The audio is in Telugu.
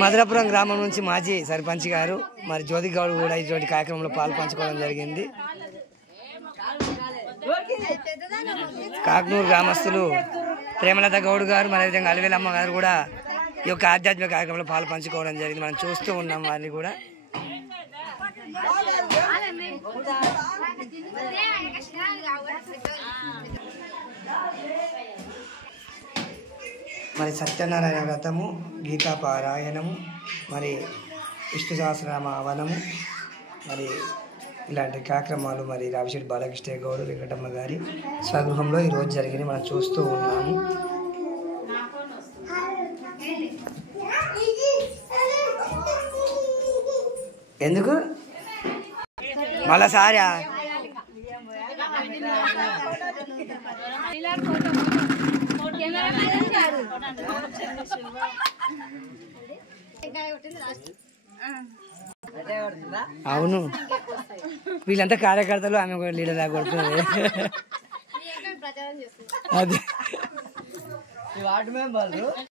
మధురాపురం గ్రామం నుంచి మాజీ సర్పంచ్ గారు మరి జ్యోతి గౌడ్ కూడా ఇటువంటి కార్యక్రమంలో పాల్పంచుకోవడం జరిగింది. కాక్నూరు గ్రామస్తులు ప్రేమలత గౌడ్ గారు మరి విధంగా అలివేలమ్మ గారు కూడా ఈ యొక్క ఆధ్యాత్మిక కార్యక్రమంలో పాల్పంచుకోవడం జరిగింది. మనం చూస్తూ ఉన్నాం వారిని కూడా. మరి సత్యనారాయణ వ్రతము, గీతా పారాయణము, మరి విష్ణు సహస్రనామ వనము, మరి ఇలాంటి కార్యక్రమాలు మరి రావిశెట్టి బాలకృష్ణ గౌడ్ వెంకటమ్మ గారి స్వగృహంలో ఈరోజు జరిగింది మనం చూస్తూ ఉన్నాము. ఎందుకు మళ్ళా సారీ అవును వీళ్ళంతా కార్యకర్తలు, ఆమె ఒక లీడర్ లాగా కొడుతుంది. అదే వార్డు మెంబర్లు